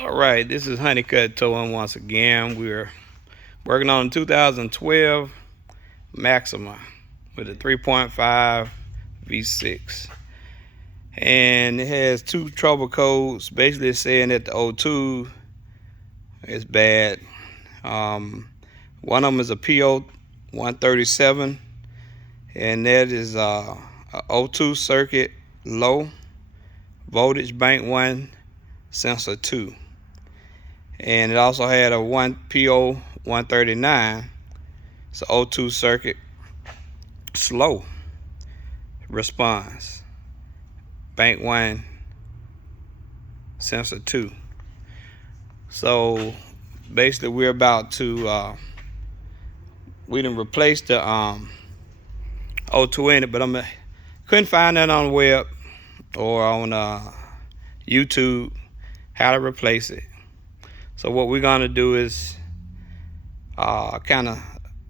All right, this is Honeycut Towing once again. We're working on a 2012 Maxima with a 3.5 V6. And it has two trouble codes, basically saying that the O2 is bad. One of them is a PO 137, and that is a O2 circuit low voltage bank 1 sensor 2. And it also had a PO 139. It's an O2 circuit slow response bank 1 sensor 2. So basically we're about to we didn't replace the O2 in it, but couldn't find that on the web or on YouTube how to replace it. So what we're gonna do is kind of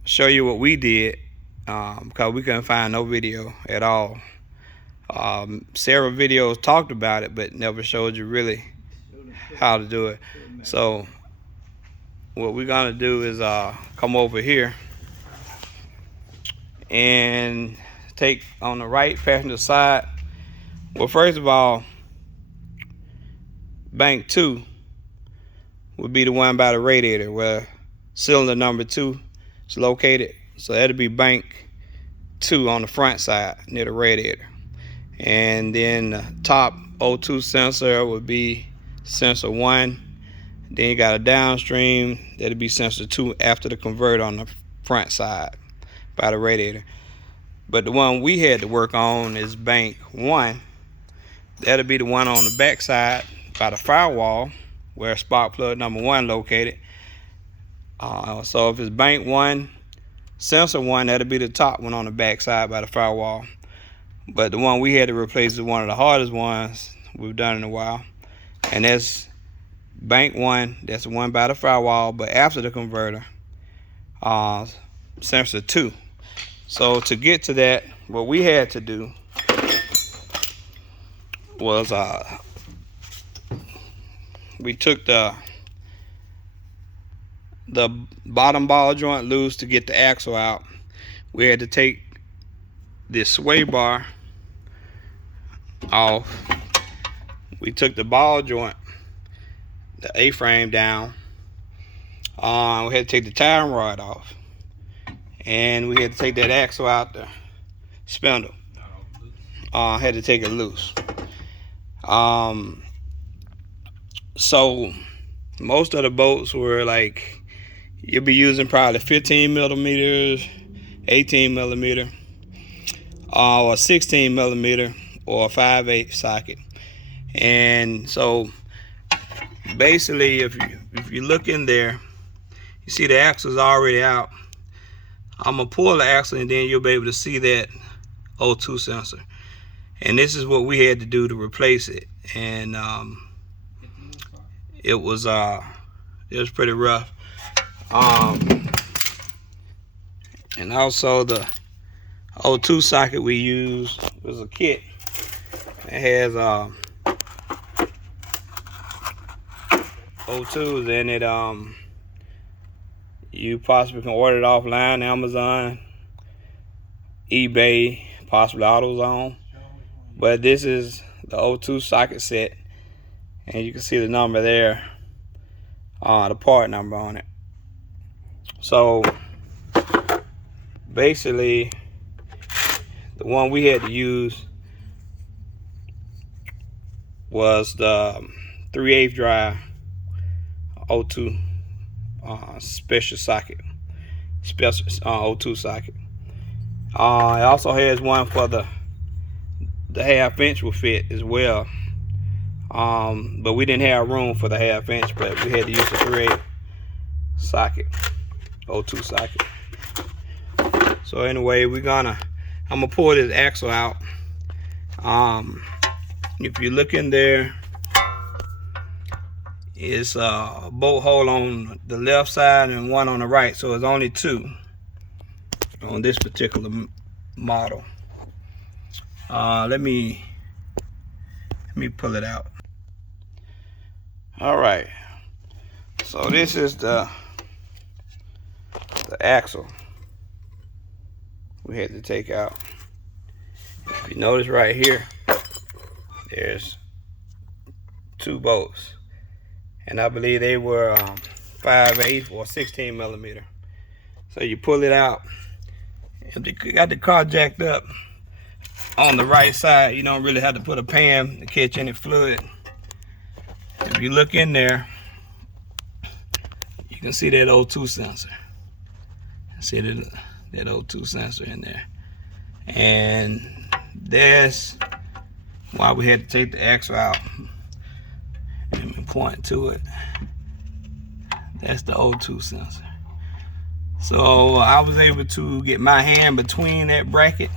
show you what we did, because we couldn't find no video at all. Several videos talked about it, but never showed you really how to do it. So what we're gonna do is come over here and take on the right passenger side. Well, first of all, bank 2 would be the one by the radiator where cylinder number 2 is located. So that'll be bank 2 on the front side near the radiator. And then the top O2 sensor would be sensor 1. Then you got a downstream, that'll be sensor 2 after the converter on the front side by the radiator. But the one we had to work on is bank 1. That'll be the one on the back side by the firewall where spark plug number 1 located. So if it's bank 1, sensor 1, that'll be the top one on the back side by the firewall. But the one we had to replace is one of the hardest ones we've done in a while. And that's bank 1, that's the one by the firewall, but after the converter, sensor 2. So to get to that, what we had to do was we took the bottom ball joint loose to get the axle out. We had to take this sway bar off. We took the ball joint, the A-frame down. We had to take the tie rod off, and we had to take that axle out the spindle. Had to take it loose. So most of the bolts were like, you'll be using probably 15 millimeters, 18 millimeter, or 16 millimeter, or a 5/8 socket. And so basically, if you look in there, you see the axle's already out. I'm gonna pull the axle, and then you'll be able to see that O2 sensor. And this is what we had to do to replace it. And it was pretty rough. And also the O2 socket we used was a kit. It has O2s in it. You possibly can order it offline, Amazon, eBay, possibly AutoZone. But this is the O2 socket set, and you can see the number there, the part number on it. So basically, the one we had to use was the 3/8 drive O2 special socket, O2 socket. It also has one for the 1/2 inch will fit as well. But we didn't have room for the 1/2 inch, but we had to use the 3/8 socket, O2 socket. So anyway, I'm gonna pull this axle out. If you look in there, it's a bolt hole on the left side and one on the right, so it's only 2 on this particular model. Let me pull it out. All right, so this is the axle we had to take out. If you notice right here, there's 2 bolts, and I believe they were 5/8 or 16 millimeter. So you pull it out. If you got the car jacked up on the right side, you don't really have to put a pan to catch any fluid. If you look in there, you can see that O2 sensor. See that O2 sensor in there. And that's why we had to take the axle out. Let me point to it. That's the O2 sensor. So I was able to get my hand between that bracket.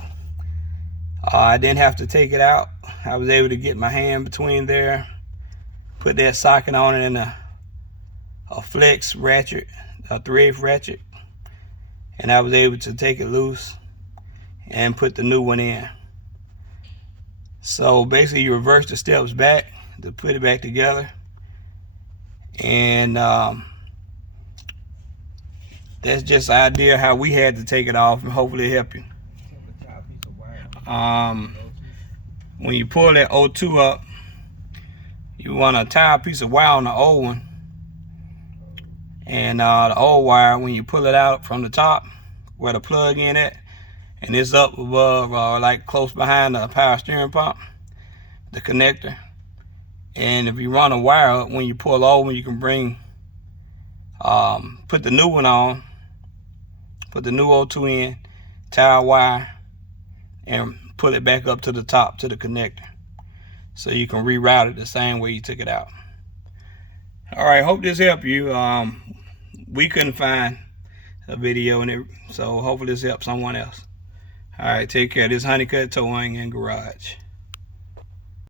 I didn't have to take it out. I was able to get my hand between there, put that socket on it in a flex ratchet, a 3/8 ratchet, and I was able to take it loose and put the new one in. So basically you reverse the steps back to put it back together, and that's just the idea how we had to take it off, and hopefully it help you. When you pull that O2 up, you want to tie a piece of wire on the old one, and the old wire, when you pull it out from the top where the plug in at, and it's up above, like close behind the power steering pump, the connector. And if you run a wire up, when you pull over, you can bring put the new one on, put the new O2 in, tie a wire, and pull it back up to the top to the connector, so you can reroute it the same way you took it out. All right, hope this helped you. We couldn't find a video in it, so hopefully this helps someone else. All right, take care. This is Honeycut Towing and Garage.